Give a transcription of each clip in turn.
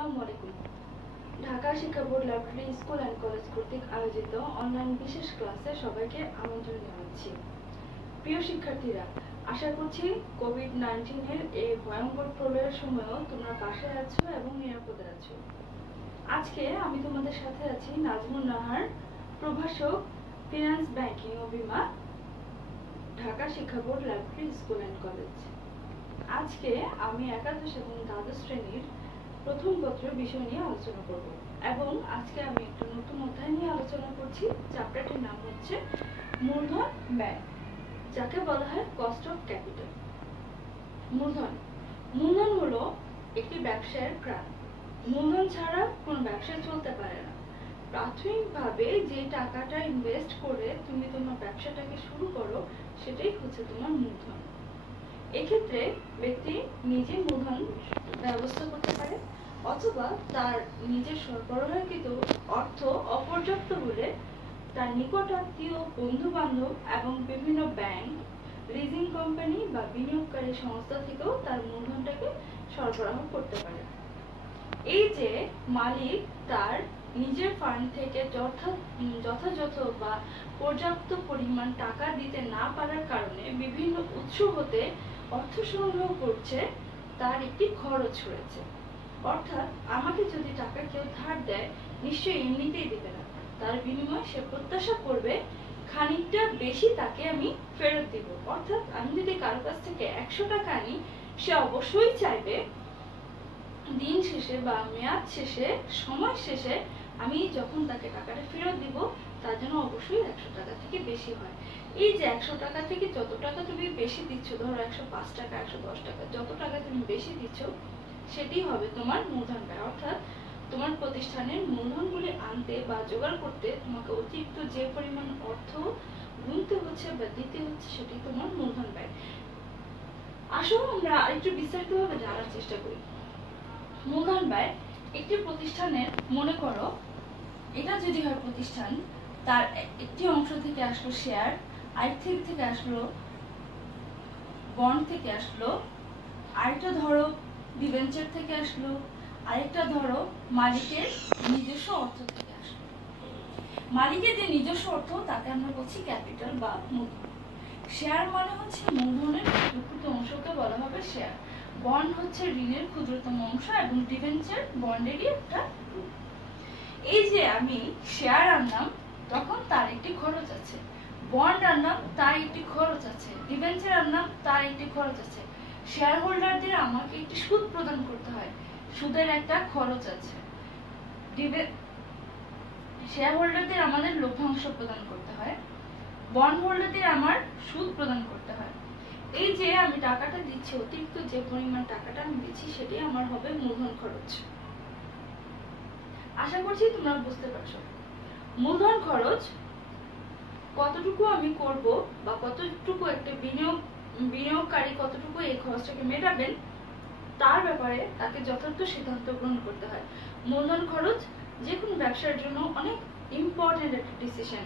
আসসালামু আলাইকুম। ঢাকা শিক্ষা board library school and college কর্তৃক আয়োজিত অনলাইন বিশেষ ক্লাসে সবাইকে আমন্ত্রণ জানাচ্ছি। প্রিয় শিক্ষার্থীরা, আশা করছি কোভিড-19 এর এই ভয়ঙ্কর প্রলয়ের সময়ও তোমরা পাশে আছো এবং নিরাপদে আছো। আজকে আমি তোমাদের সাথে আছি নাজমুন নাহার, প্রভাষক, ফিনান্স, ব্যাংকিং ও বীমা, ঢাকা শিক্ষা board library school and college. আজকে আমি একাদশ এবং দ্বাদশ শ্রেণীর প্রথম পত্র বিষয় নিয়ে আলোচনা করব এবং আজকে আমি একটা নতুন অধ্যায় নিয়ে আলোচনা করছি। চ্যাপ্টারটির নাম হচ্ছে মূলধন ব্যয়, যাকে বলা হয় কস্ট অফ ক্যাপিটাল। মূলধন হলো একটি ব্যবসায়ের প্রাণ। মূলধন ছাড়া কোনো ব্যবসা চলতে পারে না। প্রাথমিকভাবে যে টাকাটা ইনভেস্ট করে তুমি তোমার ব্যবসাটাকে শুরু করো, সেটাই হচ্ছে তোমার মূলধন। এক্ষেত্রে ব্যক্তি নিজে মূলধন ব্যবস্থা করতে পারে অথবা তার নিজের সরবরাহকৃত অর্থ অপর্যাপ্ত হলে তার নিকটাত্মীয়, বন্ধু বান্ধব এবং বিভিন্ন ব্যাংক, লিজিং কোম্পানি বা বিনিয়োগকারী সংস্থা থেকেও তার মূলধনটাকে সরবরাহ করতে পারে। এই যে মালিক তার নিজের ফান্ড থেকে যথাযথ বা পর্যাপ্ত পরিমাণ টাকা দিতে না পারার কারণে বিভিন্ন উৎস হতে অর্থ সংগ্রহ করছে, তার একটি খরচ রয়েছে। অর্থাৎ আমাকে যদি টাকা কেউ ধার দেয়, নিশ্চয়ই এমনিতেই দেবে না, তার বিনিময়ে সে প্রত্যাশা করবে খানিকটা বেশি তাকে আমি ফেরত দিব। অর্থাৎ আমি যদি কারো কাছ থেকে 100 টাকা আনি, সে অবশ্যই চাইবে দিন শেষে বা মেয়াদ শেষে, সময় শেষে আমি যখন তাকে টাকাটা ফেরত দিব, তার জন্য অবশ্যই 100 টাকা থেকে বেশি হয়। এই যে 100 টাকা থেকে যত টাকা তুমি বেশি দিচ্ছ, ধরো 105 টাকা, 110 টাকা, যত টাকা তুমি বেশি দিচ্ছ, সেটি হবে তোমার মূলধন ব্যয়। অর্থাৎ তোমার প্রতিষ্ঠানের মূলধনগুলি আনতে বা জোগাড় করতে তোমাকে অতিরিক্ত যে পরিমাণ অর্থ গুনতে হচ্ছে বা দিতে হচ্ছে, সেটি তোমার মূলধন ব্যয়। আসলে আমরা আরেকটু বিস্তারিতভাবে জানার চেষ্টা করি। মূলধন ব্যয় একটি প্রতিষ্ঠানের, মনে করো এটা যদি হয় প্রতিষ্ঠান, তার একটি অংশ থেকে আসলো শেয়ার, আরেকটি থেকে আসলো বন্ড থেকে আসলো, আরেকটা ধরো ডিবেঞ্চার থেকে আসলো, আরেকটা ধরো মালিকের নিজস্ব অর্থ থেকে আসলো। মালিকের যে নিজস্ব অর্থ, তাকে আমরা বলছি ক্যাপিটাল বা মূলধন। শেয়ার মানে হচ্ছে মূলধনের ক্ষুদ্রতম অংশকে বলা হবে শেয়ার। বন্ড হচ্ছে ঋণের ক্ষুদ্রতম অংশ এবং ডিবেঞ্চার বন্ডেরই একটা রূপ। এই যে আমি শেয়ার আনলাম, তখন তার একটি খরচ আছে। বন্ড আনলাম, তার একটি খরচ আছে। ডিবেঞ্চার আনলাম, তার একটি খরচ আছে। শেয়ার হোল্ডারদের আমাকে একটি সুদ প্রদান করতে হয়, সুদের একটা খরচ আছে। শেয়ার হোল্ডারদের আমাদের লভ্যাংশ প্রদান করতে হয়। বন্ড হোল্ডারদের আমার সুদ প্রদান করতে হয়। এই যে আমি টাকাটা দিচ্ছি, অতিরিক্ত যে পরিমাণ টাকাটা আমি দিচ্ছি, সেটাই আমার হবে মূলধন খরচ। আশা করছি তোমরা বুঝতে পারছো। মূলধন খরচ কতটুকু আমি করব বা কতটুকু একটা বিনিয়োগকারী কতটুকু এই খরচটাকে মেটাবেন, তার ব্যাপারে তাকে যথার্থ সিদ্ধান্ত গ্রহণ করতে হয়। মূলধন খরচ যে কোনো ব্যবসার জন্য অনেক ইম্পর্টেন্ট একটা ডিসিশন।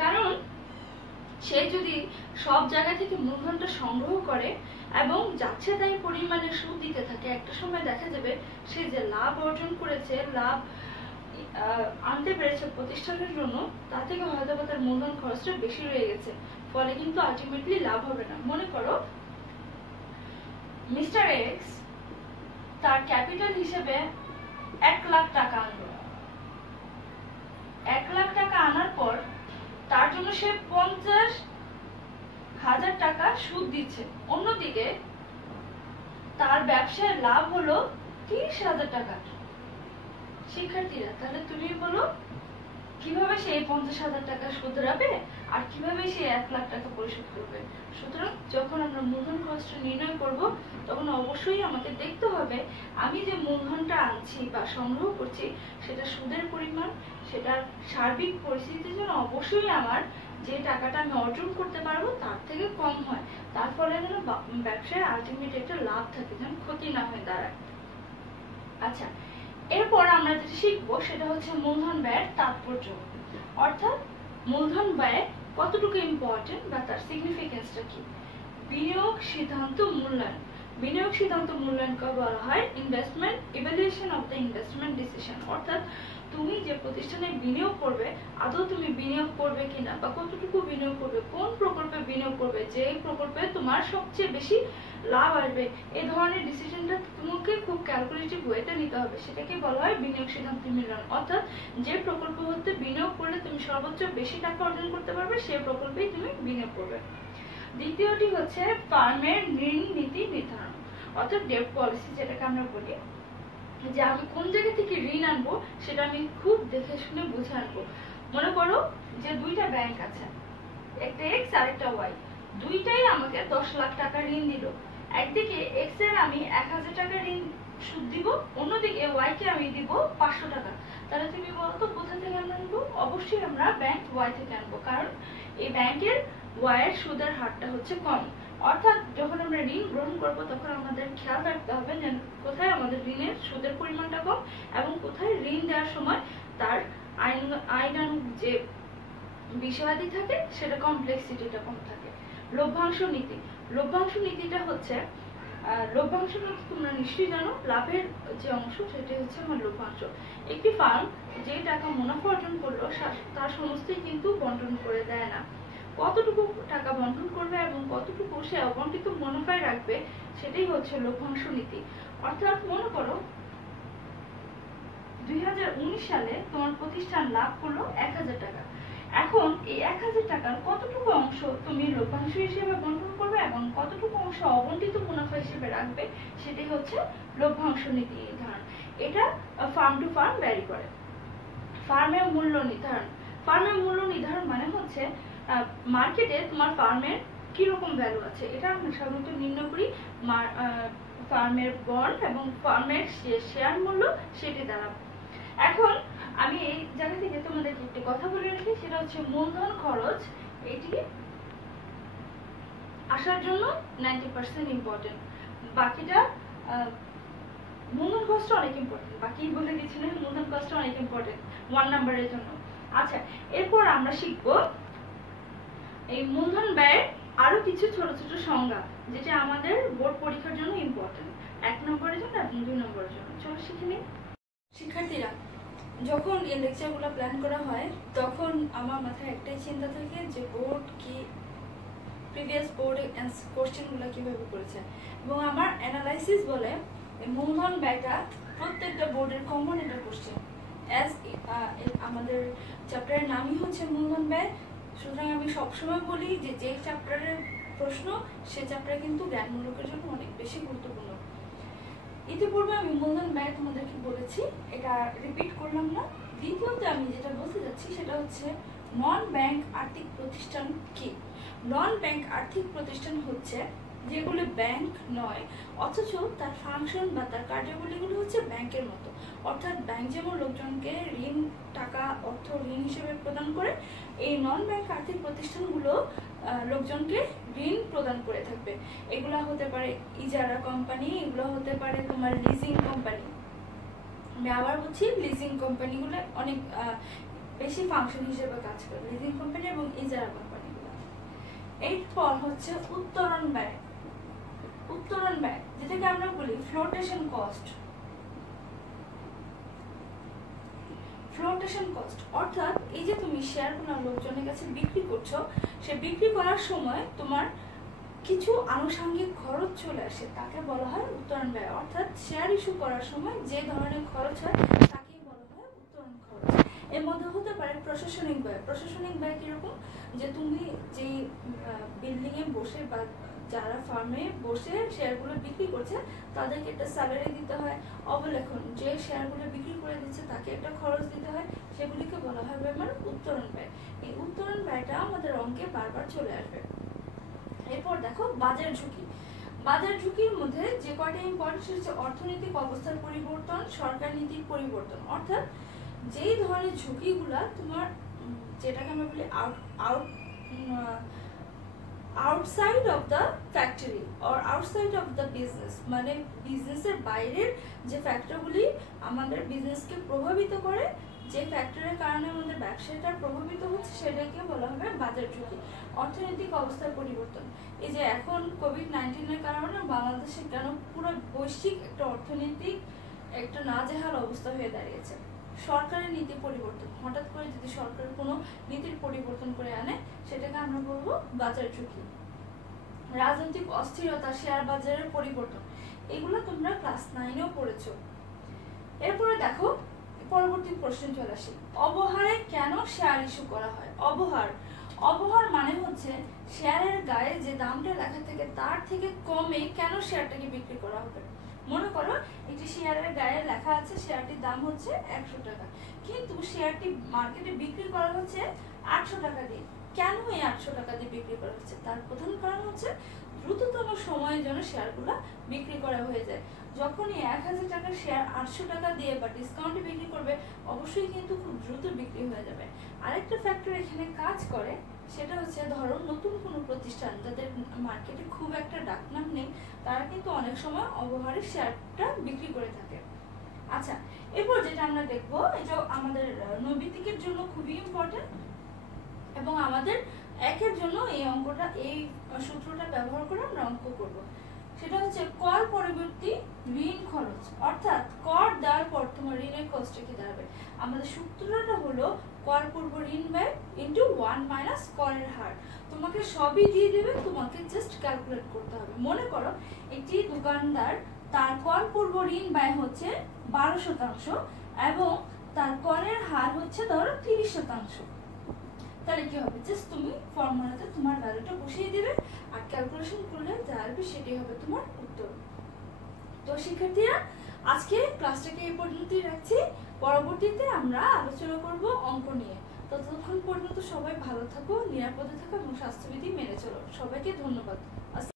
কারণ সে যদি সব জায়গা থেকে মূলধনটা সংগ্রহ করে এবং যাচ্ছে তাই পরিমাণে সুদ দিতে থাকে, একটা সময় দেখা যাবে সে যে লাভ অর্জন করেছে, লাভ আনতে পেরেছে প্রতিষ্ঠানের জন্য, তা থেকে হয়তো তার মূলধন খরচটা বেশি রয়ে গেছে, ফলে কিন্তু আলটিমেটলি লাভ হবে না। মনে করো মিস্টার এক্স তার ক্যাপিটাল হিসেবে 1 লাখ টাকা আনলো। 1 লাখ টাকা আনার পর তার জন্য সে 50,000 টাকা সুদ দিচ্ছে। অন্যদিকে তার ব্যবসায় লাভ হলো 30,000 টাকা। শিক্ষার্থীরা, তাহলে তুমি বলো কিভাবে সে 50,000 টাকা শুধরাবে আর কিভাবে সে 1 লাখ টাকা পরিশোধ করবে? সুতরাং যখন আমরা মূলধন খরচটা নির্ণয় করব, তখন অবশ্যই আমাকে দেখতে হবে আমি যে মূলধনটা আনছি বা সংগ্রহ করছি, সেটা সুদের পরিমাণ, সেটার সার্বিক পরিস্থিতির জন্য অবশ্যই আমার যে টাকাটা আমি অর্জন করতে পারবো তার থেকে কম হয়। তার ফলে যেন ব্যবসায় আলটিমেট একটা লাভ থাকে, যেন ক্ষতি না হয়ে দাঁড়ায়। আচ্ছা, এরপর আমরা যেটা শিখবো সেটা হচ্ছে মূলধন ব্যয়ের তাৎপর্য, অর্থাৎ মূলধন ব্যয় কতটুকু ইম্পর্টেন্ট বা তার সিগনিফিকেন্সটা কি। বিনিয়োগ সিদ্ধান্ত মূল্যায়ন, বিনিয়োগ সিদ্ধান্ত মূল্যায়নকে বলা হয় investment evaluation of the investment decision. অর্থাৎ তুমি যে প্রতিষ্ঠানে বিনিয়োগ করবে আদৌ তুমি বিনিয়োগ করবে কিনা বা কতটুকু বিনিয়োগ করবে, কোন প্রকল্পে বিনিয়োগ করবে, যে প্রকল্পে তোমার সবচেয়ে বেশি লাভ আসবে, এই ধরনের ডিসিশনটা তোমাকে খুব ক্যালকুলেটিভ ওয়েতে নিতে হবে। সেটাকে বলা হয় বিনিয়োগ সিদ্ধান্ত মূল্যায়ন। অর্থাৎ যে প্রকল্প হতে বিনিয়োগ করলে তুমি সর্বোচ্চ বেশি টাকা অর্জন করতে পারবে সেই প্রকল্পেই তুমি বিনিয়োগ করবে। দ্বিতীয়টি হচ্ছে ফার্মের ঋণ নীতি নির্ধারণ, অর্থাৎ ডেট পলিসি, যেটাকে আমরা বলি যে আমি কোন জায়গা থেকে ঋণ আনবো সেটা আমি খুব দেখে শুনে বুঝে আনবো। মনে করো যে দুইটা ব্যাংক আছে, একটা এক্স আর একটা ওয়াই, দুইটাই আমাকে 10 লাখ টাকা ঋণ দিল। একদিকে এক্স এর আমি 1000 টাকা ঋণ সুদ দিব, অন্যদিকে ওয়াই কে আমি দিব 500 টাকা। তাহলে তুমি বলতো কোথা থেকে আমরা আনবো? অবশ্যই আমরা ব্যাংক ওয়াই থেকে আনবো, কারণ এই ব্যাংকের ওয়াই এর সুদের হারটা হচ্ছে কম। অর্থাৎ যখন আমরা ঋণ গ্রহণ করব তখন আমাদের খেয়াল রাখতে হবে যে কোথায় আমাদের ঋণের সুদের পরিমাণটা কম এবং কোথায় ঋণ দেওয়ার সময় তার আইনানুগ যে বিষয়াদি থাকে সেটা কমপ্লেক্সিটিটা কম থাকে। লভ্যাংশ নীতি, লভ্যাংশ নীতিটা হচ্ছে লভ্যাংশ নীতি তোমরা নিশ্চয়ই জানো, লাভের যে অংশ সেটা হচ্ছে আমার লভ্যাংশ। একটি ফার্ম যে টাকা মুনাফা অর্জন করলো তার সমস্তই কিন্তু বন্টন করে দেয় না। কতটুকু টাকা বন্টন করবে এবং কতটুকু সে অবন্টিত মুনাফায় রাখবে সেটাই হচ্ছে লভ্যাংশ নীতি। অর্থাৎ মনে করো 2019 সালে তোমার প্রতিষ্ঠান লাভ করলো 1000 টাকা। এখন এই 1000 টাকার কতটুকু অংশ তুমি লভ্যাংশ হিসেবে বন্টন করবে এবং কতটুকু অংশ অবন্টিত মুনাফা হিসেবে রাখবে সেটাই হচ্ছে লভ্যাংশ নীতি নির্ধারণ। এটা ফার্ম টু ফার্ম ভ্যারি করে। ফার্মের মূল্য নির্ধারণ, ফার্মের মূল্য নির্ধারণ মানে হচ্ছে মার্কেটে তোমার ফার্মের কিরকম ভ্যালু আছে এটা আমরা সাধারণত নির্ণয় করি ফার্মের বন্ড এবং ফার্মের শেয়ার মূল্য সেটি দ্বারা। এখন আমি এই জায়গা থেকে তোমাদেরকে একটি কথা বলে রাখি, সেটা হচ্ছে মূলধন খরচ, এটি আসার জন্য 90% ইম্পর্টেন্ট, বাকিটা মূলধন কষ্ট অনেক ইম্পর্টেন্ট, বাকি বলে দিচ্ছি না, মূলধন কষ্ট অনেক ইম্পর্টেন্ট 1 নাম্বারের জন্য। আচ্ছা, এরপর আমরা শিখবো এই মূলধন ব্যয়ের আরো কিছু ছোট ছোট সংজ্ঞা যেটা আমাদের বোর্ড পরীক্ষার জন্য ইম্পর্টেন্ট, 1 নম্বরের জন্য এবং 2 নম্বরের জন্য। চলো শিখে নিই। শিক্ষার্থীরা, যখন এই লেকচারগুলো প্ল্যান করা হয় তখন আমার মাথায় একটাই চিন্তা থাকে যে বোর্ড কি প্রিভিয়াস বোর্ডে কোশ্চেনগুলো কিভাবে করেছে, এবং আমার অ্যানালাইসিস বলে মূলধন ব্যয়টা প্রত্যেকটা বোর্ডের কমন একটা কোশ্চেন। অ্যাজ আমাদের চ্যাপ্টারের নামই হচ্ছে মূলধন ব্যয়, সুতরাং আমি সবসময় বলি যে যে চ্যাপ্টারের প্রশ্ন সে চ্যাপ্টার কিন্তু জ্ঞানমূলকের জন্য অনেক বেশি গুরুত্বপূর্ণ। ইতিপূর্বে আমি মূলধন ব্যয় তোমাদেরকে বলেছি, এটা রিপিট করলাম না। দ্বিতীয়ত আমি যেটা বলতে যাচ্ছি সেটা হচ্ছে নন ব্যাংক আর্থিক প্রতিষ্ঠান কি। নন ব্যাংক আর্থিক প্রতিষ্ঠান হচ্ছে যেগুলো ব্যাংক নয় অথচ তার ফাংশন বা তার কার্যাবলীগুলো হচ্ছে ব্যাংকের মতো। অর্থাৎ ব্যাংক যেমন লোকজনকে ঋণ টাকা অর্থ ঋণ হিসেবে প্রদান করে, এই নন ব্যাংক আর্থিক প্রতিষ্ঠানগুলো লোকজনকে ঋণ প্রদান করে থাকবে। এগুলা হতে পারে ইজারা কোম্পানি, এগুলো হতে পারে তোমার লিজিং কোম্পানি। আমি আবার বলছি, লিজিং কোম্পানিগুলো অনেক বেশি ফাংশন হিসেবে কাজ করে, লিজিং কোম্পানি এবং ইজারা কোম্পানিগুলো। এরপর হচ্ছে উত্তোলন ব্যয়। উত্তোলন ব্যয় যেটাকে আমরা বলি ফ্লোটেশন কস্ট। ফ্লোটেশন কস্ট অর্থাৎ এই যে তুমি শেয়ারগুলো লোকজনের কাছে বিক্রি করছো, সে বিক্রি করার সময় তোমার কিছু আনুষঙ্গিক খরচ চলে আসে, তাকে বলা হয় উত্তোলন ব্যয়। অর্থাৎ শেয়ার ইস্যু করার সময় যে ধরনের খরচ হয় তাকেই বলা হয় উত্তোলন খরচ। এর মধ্যে হতে পারে প্রশাসনিক ব্যয়। প্রশাসনিক ব্যয় কিরকম, যে তুমি যে বিল্ডিং এ বসে বা যারা ফার্মে বসে শেয়ারগুলো বিক্রি করছে তাদেরকে একটা স্যালারি দিতে হয়, অবলেখন যে শেয়ারগুলো বিক্রি করে দিচ্ছে তাকে একটা খরচ দিতে হয়, সেগুলিকে বলা হয় আমার উত্তোলন ব্যয়। এই উত্তোলন ব্যয়টা আমাদের অঙ্কে বারবার চলে আসবে। এরপর দেখো বাজার ঝুঁকি। বাজার ঝুঁকির মধ্যে যে কয়টা ইম্পর্টেন্ট হচ্ছে অর্থনৈতিক অবস্থার পরিবর্তন, সরকার নীতির পরিবর্তন। অর্থাৎ যেই ধরনের ঝুঁকিগুলা তোমার, যেটাকে আমরা বলি outside of the factory or outside of the business, মানে বিজনেসের বাইরের যে ফ্যাক্টরগুলি আমাদের বিজনেসকে প্রভাবিত করে, যে ফ্যাক্টরের কারণে আমাদের ব্যবসাটা প্রভাবিত হচ্ছে, সেটাকে বলা হবে বাজার ঝুঁকি। অর্থনৈতিক অবস্থার পরিবর্তন, এই যে এখন কোভিড-19 কারণে বাংলাদেশে কেন পুরো বৈশ্বিক একটা অর্থনৈতিক একটা নাজেহাল অবস্থা হয়ে দাঁড়িয়েছে। সরকারের নীতি পরিবর্তন, হঠাৎ করে যদি সরকার কোনো নীতির পরিবর্তন করে আনে, সেটাকে আমরা বলবো বাজার ঝুঁকি। রাজনৈতিক অস্থিরতা, শেয়ার বাজারের পরিবর্তন, এগুলো তোমরা ক্লাস 9-এও পড়েছো। এরপরে দেখো পরবর্তী প্রশ্ন চলে আসি, অবহারে কেন শেয়ার ইস্যু করা হয়? অবহার মানে হচ্ছে শেয়ারের গায়ে যে দামটা লেখা থাকে তার থেকে কমে কেন শেয়ারটাকে বিক্রি করা হবে। মনে করো একটি শেয়ারের গায়ে লেখা আছে শেয়ারটির দাম হচ্ছে 100 টাকা, কিন্তু শেয়ারটি মার্কেটে বিক্রি করা হচ্ছে 800 টাকা দিয়ে। কেন এই 800 টাকা দিয়ে বিক্রি করা হচ্ছে? তার প্রধান কারণ হচ্ছে দ্রুততম সময়ের জন্য শেয়ারগুলো বিক্রি করা হয়ে যায়। যখনই 1000 টাকার শেয়ার 800 টাকা দিয়ে বা ডিসকাউন্টে বিক্রি করবে, অবশ্যই কিন্তু খুব দ্রুত বিক্রি হয়ে যাবে। আরেকটা ফ্যাক্টর এখানে কাজ করে, সেটা হচ্ছে ধরো নতুন কোনো প্রতিষ্ঠান যাদের মার্কেটে খুব একটা ডাকনাম নেই, তারা কিন্তু অনেক সময় অবহারে শেয়ারটা বিক্রি করে থাকে। আচ্ছা, এরপর যেটা আমরা দেখবো, এটা আমাদের নৈবিত্তিকের জন্য খুবই ইম্পর্টেন্ট এবং আমাদের একের জন্য এই অঙ্কটা, এই সূত্রটা ব্যবহার করে আমরা অঙ্ক করব। সেটা হচ্ছে কর পরবর্তী ঋণ খরচ, অর্থাৎ কর দেওয়ার পর তোমার ঋণের খরচটা কি দাঁড়াবে। আমাদের সূত্রটা হলো কর পূর্ব ঋণ ব্যয় ইনটু 1 মাইনাস করের হার। তোমাকে সবই দিয়ে দেবে, তোমাকে জাস্ট ক্যালকুলেট করতে হবে। মনে করো একটি দোকানদার, তার কর পূর্ব ঋণ ব্যয় হচ্ছে 12% এবং তার করের হার হচ্ছে ধরো 30%। তাহলে কি হবে, জাস্ট তুমি ফর্মুলাতে তোমার ভ্যালুটা বসিয়ে দিবে আর ক্যালকুলেশন করলে যা আসবে সেটাই হবে তোমার উত্তর। তো শিক্ষার্থীরা, আজকে ক্লাসটাকে এই পর্যন্তই রাখছি। পরবর্তীতে আমরা আলোচনা করব অঙ্ক নিয়ে। ততক্ষণ পর্যন্ত সবাই ভালো থাকো, নিরাপদে থাকো এবং স্বাস্থ্যবিধি মেনে চলো। সবাইকে ধন্যবাদ।